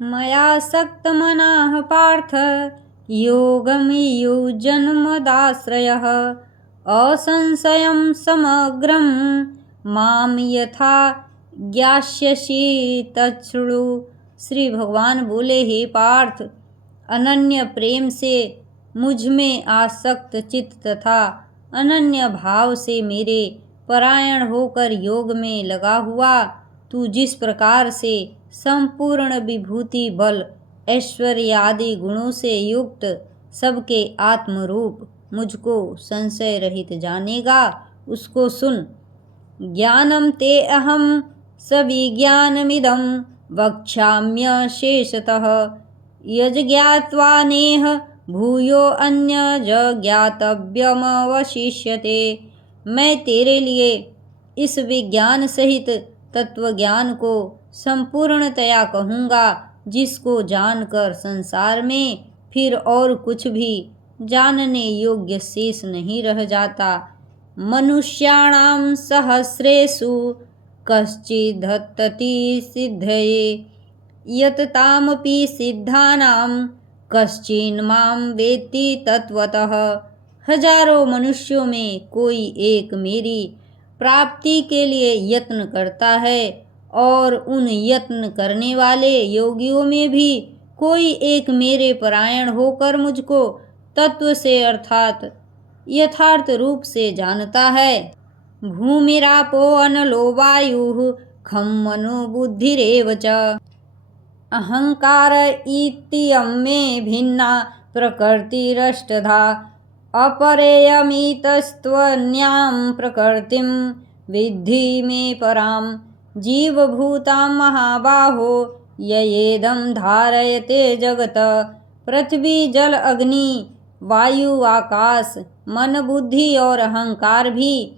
मयासक्तमनः पार्थ योगमियुज्यन्मदाश्रयः असंशयं समग्रं माम यथा ज्ञास्यसि तच्छृणु। श्री भगवान बोले, हे पार्थ, अनन्य प्रेम से मुझ में आसक्त चित्त तथा अनन्य भाव से मेरे परायण होकर योग में लगा हुआ तू जिस प्रकार से संपूर्ण विभूति बल ऐश्वर्य आदि गुणों से युक्त सबके आत्मरूप मुझको संशय रहित जानेगा, उसको सुन। ज्ञानम ते अहम सविज्ञानमिदं वक्ष्याम्यशेषतः यज्ञात्वा नेह भूयो अन्यज ज्ञातव्यमवशिष्यते। मैं तेरे लिए इस विज्ञान सहित तत्वज्ञान को संपूर्णतया कहूँगा, जिसको जानकर संसार में फिर और कुछ भी जानने योग्य शेष नहीं रह जाता। मनुष्याणां सहस्रेषु कश्चिदत्तति सिद्धये यततामपि सिद्धानां कश्चिन्मां वेत्ति तत्वतः। हजारों मनुष्यों में कोई एक मेरी प्राप्ति के लिए यत्न करता है और उन यत्न करने वाले योगियों में भी कोई एक मेरे परायण होकर मुझको तत्व से अर्थात यथार्थ रूप से जानता है। भूमिरापो अनलो वायुः खं मनो बुद्धिरेव च अहंकार इत्ययं मे भिन्ना प्रकृतिरष्टधा अपरेयमितस्त्वन्यां प्रकृतिं विद्धि मे परां। जीवभूतां महाबाहो ययेदं धारयते जगत। पृथ्वी जल अग्नि वायु आकाश मन बुद्धि और अहंकार भी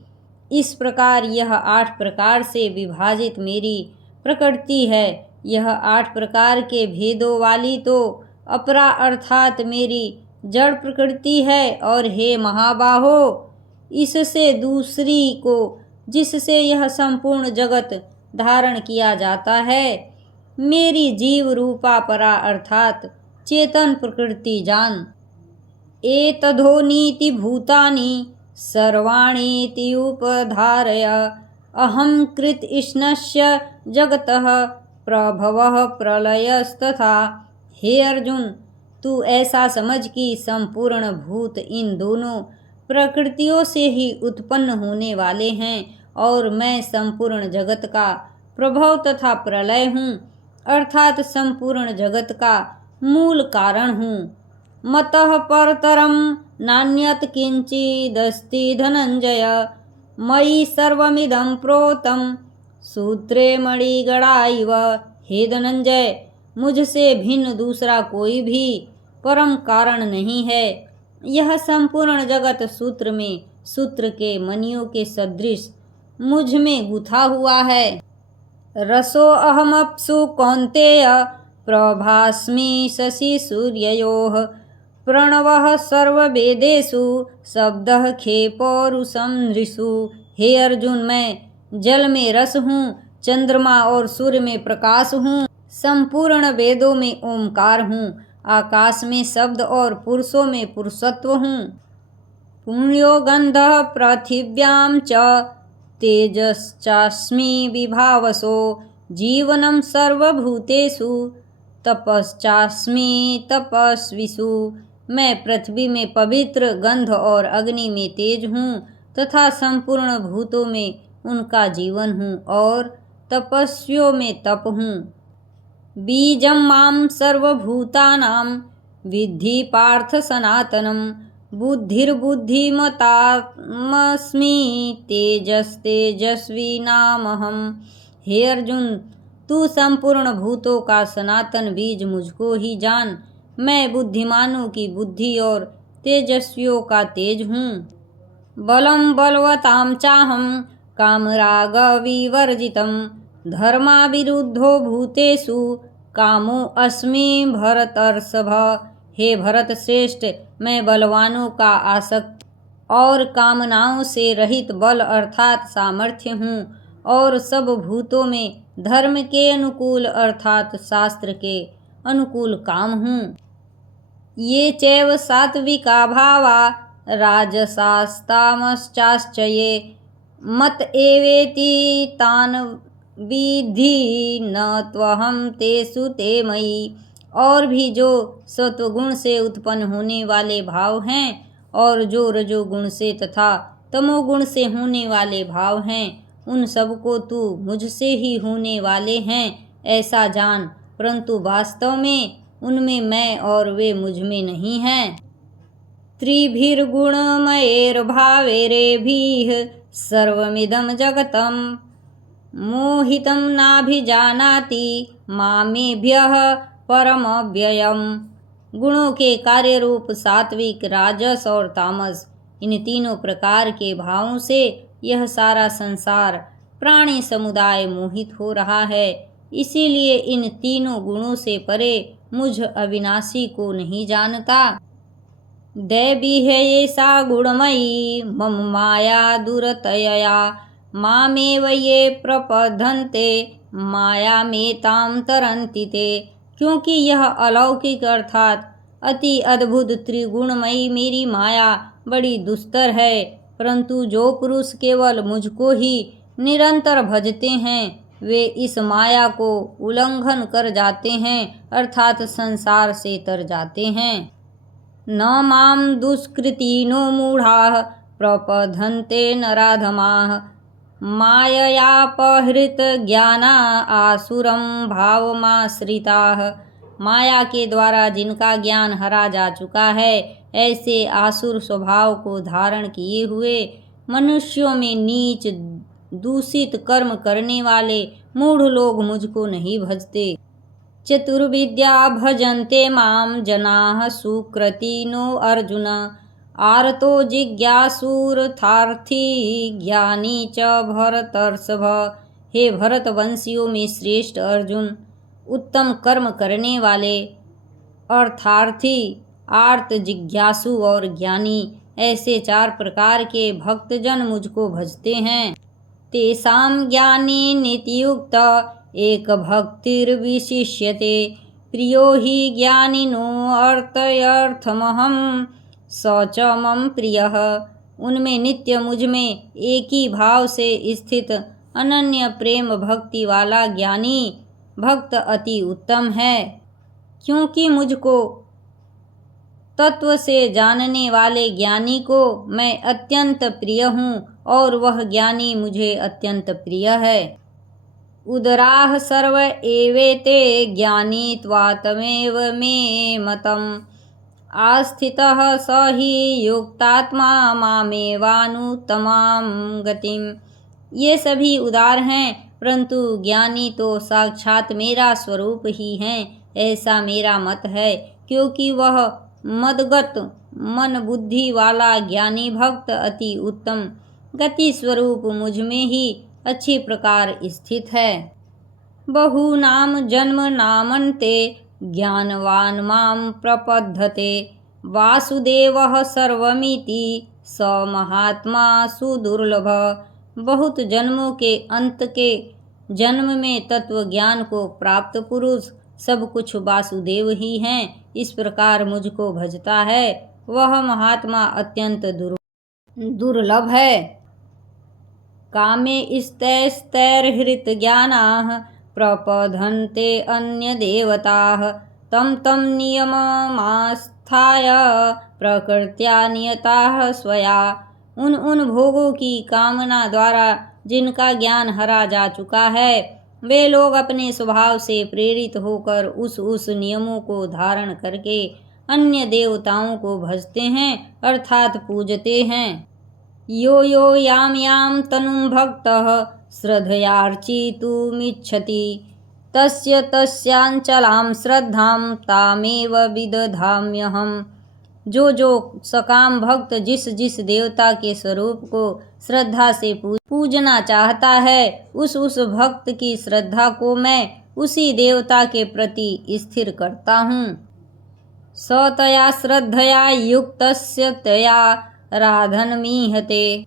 इस प्रकार यह 8 प्रकार से विभाजित मेरी प्रकृति है। यह 8 प्रकार के भेदों वाली तो अपरा अर्थात मेरी जड़ प्रकृति है। और हे महाबाहो, इससे दूसरी को जिससे यह संपूर्ण जगत धारण किया जाता है, मेरी जीव रूपा परा अर्थात चेतन प्रकृति जान। एतद्धोनीति भूतानि सर्वाणीति उपधारय अहं कृतस्नस्य जगतः प्रभवः प्रलयस्तथा। हे अर्जुन, तू ऐसा समझ कि संपूर्ण भूत इन दोनों प्रकृतियों से ही उत्पन्न होने वाले हैं और मैं संपूर्ण जगत का प्रभव तथा प्रलय हूँ, अर्थात संपूर्ण जगत का मूल कारण हूँ। मतः परतरं नान्यत् किंचिदस्ति धनंजय मयि सर्वमिदं प्रोतं सूत्रे मणिगणा इव। हे धनंजय, मुझसे भिन्न दूसरा कोई भी परम कारण नहीं है। यह संपूर्ण जगत सूत्र में सूत्र के मणियों के सदृश मुझ में गुथा हुआ है। रसो अहमप्सु कौन्तेय प्रभास्मि शशि सूर्ययोः प्रणवः सर्ववेदेषु शब्दः खे पौरुषं नृषु। हे अर्जुन, मैं जल में रस हूँ, चंद्रमा और सूर्य में प्रकाश हूँ, संपूर्ण वेदों में ओमकार हूँ, आकाश में शब्द और पुरुषों में पुरुषत्व हूँ। पुण्यो गंधः पृथिव्यां च तेजश्चास्मि विभावसो जीवनं सर्वभूतेषु तपश्चास्मि तपस्विषु। मैं पृथ्वी में पवित्र, गंध और अग्नि में तेज हूँ तथा संपूर्ण भूतों में उनका जीवन हूँ और तपस्वियों में तप हूँ। बीजं मां सर्वभूतानां विद्धि पार्थ सनातनं बुद्धिर्बुद्धिमतामस्मि तेजस्तेजस्वी नामहम्। हे अर्जुन, तू संपूर्ण भूतों का सनातन बीज मुझको ही जान। मैं बुद्धिमानों की बुद्धि और तेजस्वियों का तेज हूँ। बलं बलवतां चाहं कामराग विवर्जितं धर्माविरुद्धो भूतेषु कामो अस्मि भरतर्षभ। हे भरत श्रेष्ठ, मैं बलवानों का आसक्त और कामनाओं से रहित बल अर्थात सामर्थ्य हूँ और सब भूतों में धर्म के अनुकूल अर्थात शास्त्र के अनुकूल काम हूँ। ये चैव सात्विका भावा राजसास्तामश्चाश्च ये मत एवेति तान विधि न त्वहं तेषु ते मयि। और भी जो सत्वगुण से उत्पन्न होने वाले भाव हैं और जो रजोगुण से तथा तमोगुण से होने वाले भाव हैं, उन सबको तू मुझसे ही होने वाले हैं ऐसा जान, परंतु वास्तव में उनमें मैं और वे मुझ में नहीं हैं। त्रिभिर्गुणमयैर्भावैरेभिः सर्वमिदं जगतं मोहितं नाभिजानाति मामेभ्यः परमव्ययम्। गुणों के कार्य रूप सात्विक, राजस और तामस, इन तीनों प्रकार के भावों से यह सारा संसार प्राणी समुदाय मोहित हो रहा है। इसीलिए इन तीनों गुणों से परे मुझ अविनाशी को नहीं जानता। दैवी है ये सा गुणमयी मम माया दुरतयया मामेव ये प्रपद्यन्ते माया में ताम तरन्ति ते। क्योंकि यह अलौकिक अर्थात अति अद्भुत त्रिगुणमयी मेरी माया बड़ी दुस्तर है, परंतु जो पुरुष केवल मुझको ही निरंतर भजते हैं वे इस माया को उल्लंघन कर जाते हैं, अर्थात संसार से तर जाते हैं। न मां दुष्कृतिनो मूढ़ाः प्रपद्यन्ते नराधमाः माययापहृत ज्ञाना आसुरं भावमाश्रिताः। माया के द्वारा जिनका ज्ञान हरा जा चुका है, ऐसे आसुर स्वभाव को धारण किए हुए मनुष्यों में नीच दूषित कर्म करने वाले मूढ़ लोग मुझको नहीं भजते। चतुर्विद्या भजन्ते मां जनाः सुकृतिनो अर्जुन आरतो जिज्ञासुरथार्थी ज्ञानी च भरतर्षभ। हे भरतवंशियों में श्रेष्ठ अर्जुन, उत्तम कर्म करने वाले, अर्थार्थी, आर्त, जिज्ञासु और ज्ञानी, ऐसे चार प्रकार के भक्तजन मुझको भजते हैं। तेषां ज्ञानी नित्ययुक्त एक भक्तिर्विशिष्यते प्रियो हि ज्ञानिनो अर्थमहं स च मम प्रियः। उनमें नित्य मुझ में एक ही भाव से स्थित अनन्य प्रेम भक्ति वाला ज्ञानी भक्त अति उत्तम है। क्योंकि मुझको तत्व से जानने वाले ज्ञानी को मैं अत्यंत प्रिय हूँ और वह ज्ञानी मुझे अत्यंत प्रिय है। उदराः सर्व एवेते ज्ञानी त्वात्मेव मे मतम् आस्थितः स हि युक्तात्मा मामेवानुत्तमां गतिम्। ये सभी उदार हैं, परंतु ज्ञानी तो साक्षात मेरा स्वरूप ही हैं ऐसा मेरा मत है। क्योंकि वह मदगत मन बुद्धि वाला ज्ञानी भक्त अति उत्तम गति स्वरूप मुझ में ही अच्छी प्रकार स्थित है। बहूनां जन्मनामन्ते ज्ञानवान् मां प्रपद्यते वासुदेवः सर्वमिति स महात्मा सुदुर्लभ। बहुत जन्मों के अंत के जन्म में तत्व ज्ञान को प्राप्त पुरुष सब कुछ वासुदेव ही हैं, इस प्रकार मुझको भजता है वह महात्मा अत्यंत दुर्लभ है। कामे स्तैस्तैर्हृत ज्ञानाः प्रपद्यन्ते अन्य देवताः तं तं नियममास्थाय प्रकृत्या नियताः स्वया। उन भोगों की कामना द्वारा जिनका ज्ञान हरा जा चुका है वे लोग अपने स्वभाव से प्रेरित होकर उस नियमों को धारण करके अन्य देवताओं को भजते हैं अर्थात पूजते हैं। यो यो याम याम तनुं भक्तः श्रद्धयार्चितुमिच्छति तस्य तस्यांचलां श्रद्धां तामेव विदधाम्यहम्। जो सकाम भक्त जिस जिस देवता के स्वरूप को श्रद्धा से पूजना चाहता है उस भक्त की श्रद्धा को मैं उसी देवता के प्रति स्थिर करता हूँ। स तया श्रद्धया युक्तस्य तया राधनमीहते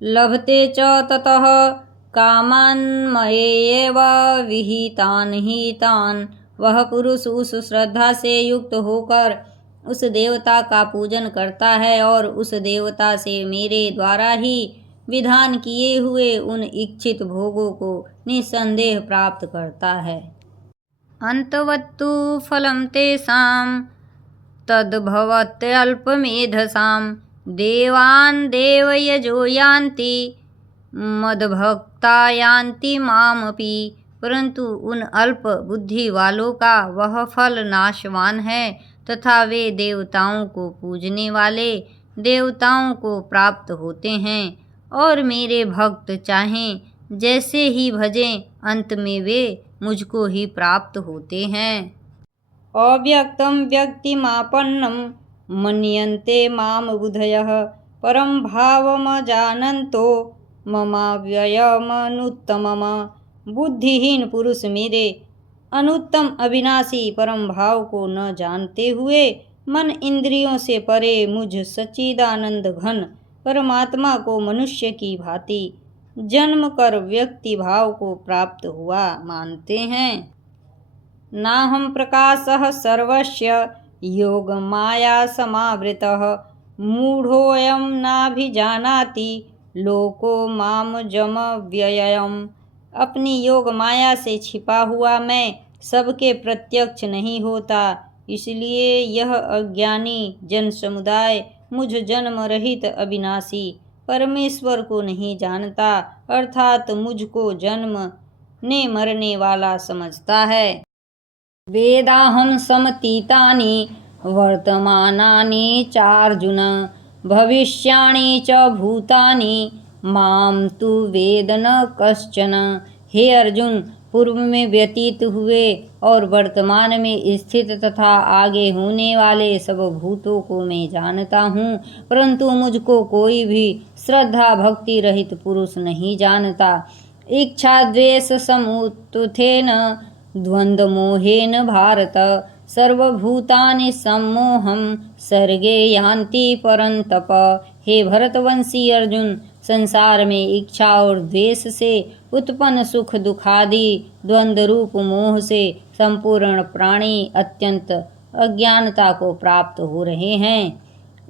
लभते च ततः कामान् मयैव विहितान् हि तान् वह पुरुष उस श्रद्धा से युक्त होकर उस देवता का पूजन करता है और उस देवता से मेरे द्वारा ही विधान किए हुए उन इच्छित भोगों को निसंदेह प्राप्त करता है। अंतवत्तु फलं तेषां तद्भवत्यल्पमेधसां देवान् देवयजो यान्ति मद्भक्ता यान्ति मामपि। परंतु उन अल्प बुद्धि वालों का वह फल नाशवान है तथा वे देवताओं को पूजने वाले देवताओं को प्राप्त होते हैं और मेरे भक्त चाहें जैसे ही भजें अंत में वे मुझको ही प्राप्त होते हैं। अव्यक्तं व्यक्तिमापन्नं मन्यन्ते मां बुधयः परं भावमजानन्तो ममाव्ययमनुत्तमम्। बुद्धिहीन पुरुष मेरे अनुत्तम अविनाशी परम भाव को न जानते हुए मन इंद्रियों से परे मुझ सच्चिदानंद घन परमात्मा को मनुष्य की भांति जन्म कर व्यक्ति भाव को प्राप्त हुआ मानते हैं। नाहं प्रकाशः सर्वस्य योगमाया समावृतः मूढ़ोऽयं नाभिजानाति लोको मामजमव्ययम्। अपनी योग माया से छिपा हुआ मैं सबके प्रत्यक्ष नहीं होता, इसलिए यह अज्ञानी जन समुदाय मुझ जन्म रहित अविनाशी परमेश्वर को नहीं जानता, अर्थात मुझको जन्मने मरने वाला समझता है। वेदाहं समतीतानि वर्तमानानि चार्जुन भविष्याणि च भूतानि माम तु वेद न कश्चन। हे अर्जुन, पूर्व में व्यतीत हुए और वर्तमान में स्थित तथा आगे होने वाले सब भूतों को मैं जानता हूँ, परंतु मुझको कोई भी श्रद्धा भक्ति रहित पुरुष नहीं जानता। इच्छा द्वेष समुत्थेन द्वंद्व मोहेन भारत सर्वभूतानि सम्मोहं सर्गे यान्ति परन्तप। हे भरतवंशी अर्जुन, संसार में इच्छा और द्वेष से उत्पन्न सुख दुखादि द्वंद्व रूप मोह से संपूर्ण प्राणी अत्यंत अज्ञानता को प्राप्त हो रहे हैं।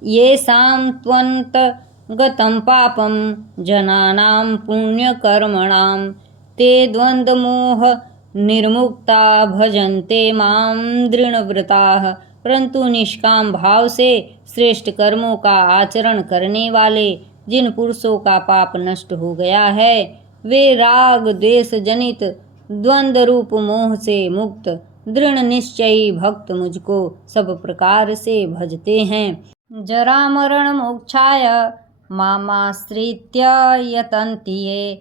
ये साम त्वंत गतम पापम जनानां पुण्यकर्मणां ते द्वंद्व मोह निर्मुक्ता भजन्ते मां दृढ़व्रताः। परंतु निष्काम भाव से श्रेष्ठ कर्मों का आचरण करने वाले जिन पुरुषों का पाप नष्ट हो गया है, वे राग द्वेष जनित द्वंद्व रूप मोह से मुक्त दृढ़ निश्चयी भक्त मुझको सब प्रकार से भजते हैं। जरा मरण मोक्षाय मामाश्रित्य यतन्ति ये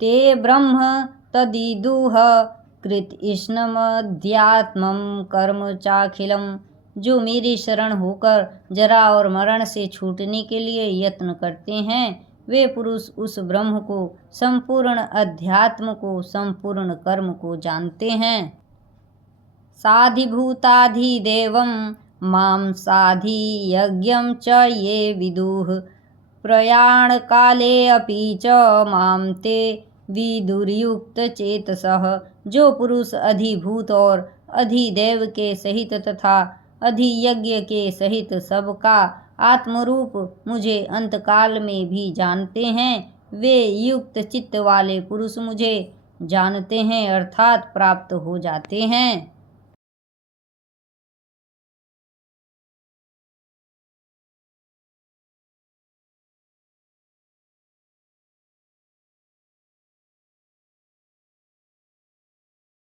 ते ब्रह्म तदिदुः कृतइष्णमध्यात्मं कर्म चाखिलम्। जो मेरी शरण होकर जरा और मरण से छूटने के लिए यत्न करते हैं, वे पुरुष उस ब्रह्म को, संपूर्ण अध्यात्म को, संपूर्ण कर्म को जानते हैं। साधिभूताधिदेवं मां साधि यज्ञं च ये विदुः प्रयाण काले अपि च मां ते विदुर्युक्त चेतसः। जो पुरुष अधिभूत और अधिदेव के सहित तथा अधियज्ञ के सहित सबका आत्मरूप मुझे अंतकाल में भी जानते हैं, वे युक्त चित्त वाले पुरुष मुझे जानते हैं अर्थात प्राप्त हो जाते हैं।